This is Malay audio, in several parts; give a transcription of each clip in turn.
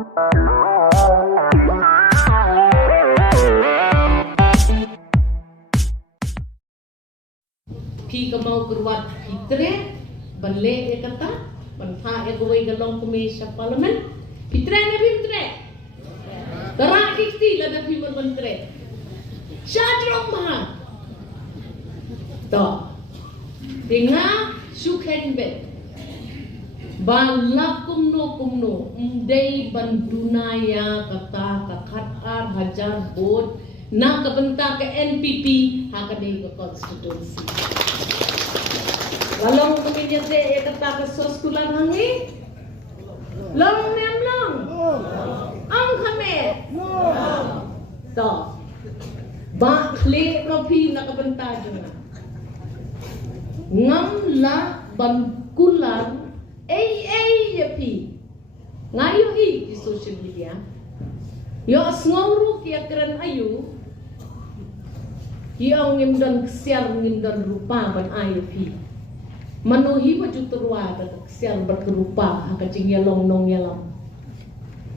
Pi kamau keruat fitre banle e kata banfa e goi galong komisa parlimen fitre na fitre tara kikti la da pi bantre syadrong maha to tinga sukhen bet balak kumno ndai bandunaya kata kakat ar hajar bot na kabenta ke NPP hakade ke constituency walau kemudian saya kata ke sekolah hangi long nem long ang kame to ba kle propi na kabenta jona ngam la bankulan yapi ngayo di social media yo ngawru kia keren ayu yang ngimdan siar ngimdan rupa ban ayu manuhi baju terwa siar berkerupa kacing yalong nong yalam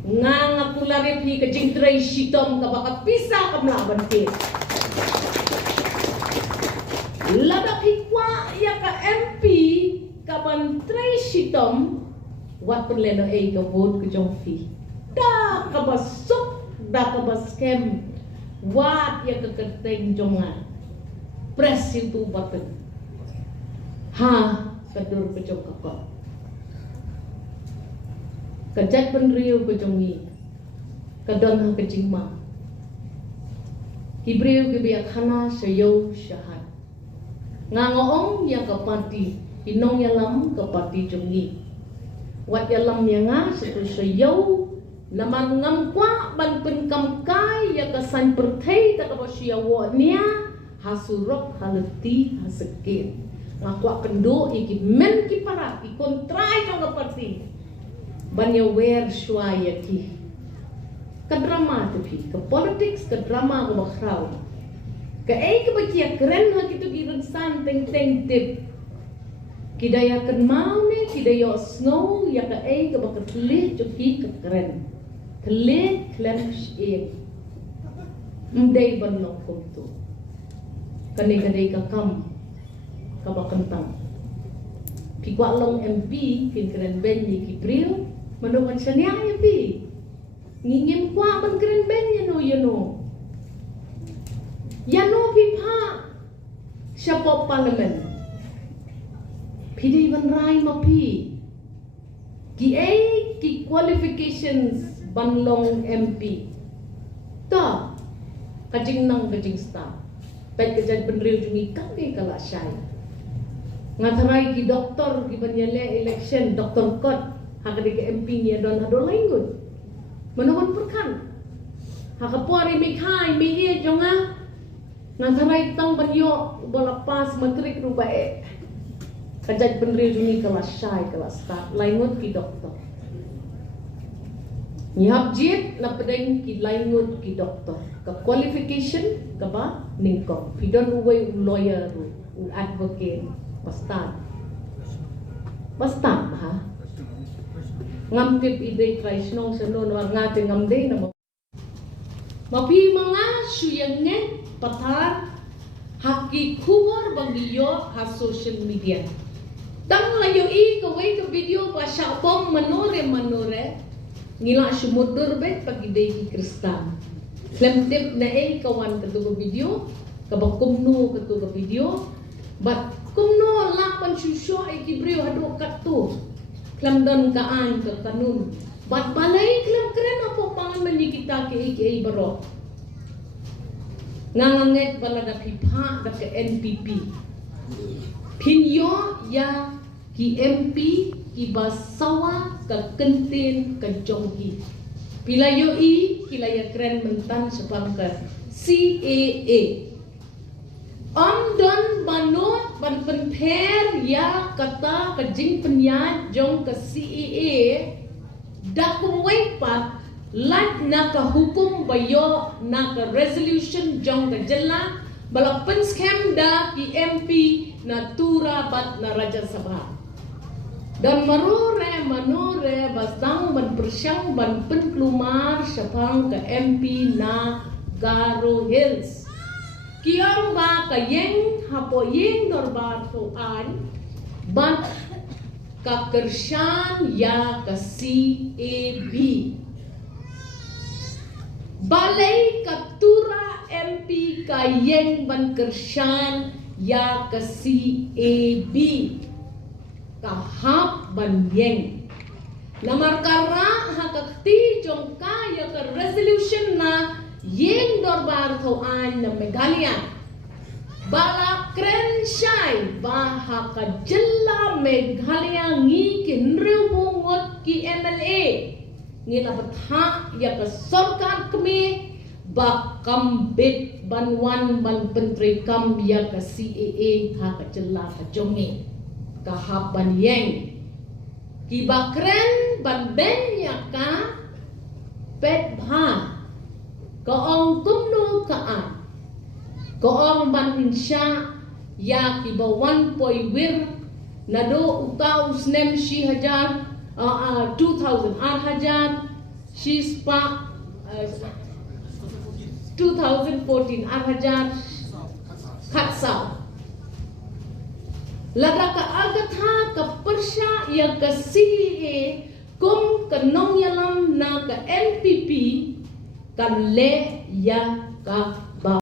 nganga pulare pi kacing tray shitom kabaka pisa kamla bantir lada pikwa ya ka MP kaban tray shitom wat penleno e ka vote ke jongfi da kabasuk da kabaskem wat ya ke keteng jongan press itu baten ha kadur kejong kakak kejat penriu kejongi kadon ha kejingma kibriu kebiak khana sayo syahad ngangoong yang kapati inong yalam kapati jongi wat yalam yang satu sayo naman ngam kwa ban penkam kai ya kasan perthai ta ka sia wo nia hasurok haleti haseket ngakwa kendo iki men ki para ki kontrai ka parti banya wer shwaya ki ka drama tu ki ka politics ka drama ka bakhrau ka ai ka bakia keren ha kitu ki rensan teng teng tip kidaya kan mau ne kidaya snow ya ka ai ka bakatli tu ki ka keren kle klem e mdei ban no kumtu kani kadai ka kam kabakentang pikwa long MP kin keren ben ni kipril menungan sania ya pi ngingim kwa ban keren ben yano pipha siapa parlimen pidi ban rai ma pi ki qualifications ban long MP ta kajing nang kajing staff pet kejad penril jungi kami kala syai ngatarai ki doktor ki banyale election doktor kot hakade ke MP ni don hado laingut menuhun perkan hakapori mikai miye jonga ngatarai tang banyo balapas matrik rubae kejad penril jungi kala syai kala start laingut ki doktor Nyap jit na pedeng ki laingut ki doktor ka qualification ka ba ningko pidon uwe lawyer u advocate pastan ha ngamtip ide traisnong sanon war ngate ngamde na mapi mga suyenge patar haki kuwar bangiyo ha social media tang layo I ka way ka video pa syabong manore ngila sumudur bet pagi dei kristan klemtip na kawan ketu video kabakumno ketu video bat kumno lapan susu kibrio hadu katu klemdan kaan ke kanun bat balai klem keren apa pangan meni kita ke baro nganganget bala da pipha da ke NPP pinyo ya ki MP ki basawa ka kentin ka jongki pilayo I kilaya keren mentan sepam ka CAA don banot ban penper ya kata ka jing penyat jong ka CAA da kuwai pa lat na ka hukum bayo na ka resolution jong ka jela bala scam da ki MP na tura bat na Raja Sabha Dan manure bastang ban persyang ban penkelumar syapang ke MP na Garo Hills. Kiang ba kayeng hapo yeng dorbar soan ban kakersyan ya ka CAB. Balai Kaptura MP kayeng ban kersyan ya ka CAB. Kahap ban yeng. Namar kara hakakti jong kaya ka resolution na yeng dorbar thoan na Meghalaya. Bala kren syai baha ka jilla Meghalaya ngi kinrew bungot ki MLA. Ngi labatha ya ka sarkar kami bakambit banwan ban pentri kam ya ka CAA ha ka jilla ka jongi. Kahap ban yeng. Ki bakren ban ben ya ka pet bha. Kaong kumno kaan. Kaong ban insya ya ki ba 1 wir na do utaw snem shi hajar 2000 hajar shi spa 2014 hajar khatsa. Laga ka agat ha ka persya ya ka CAA kum kanong yalam na ka MPP kan le ya ka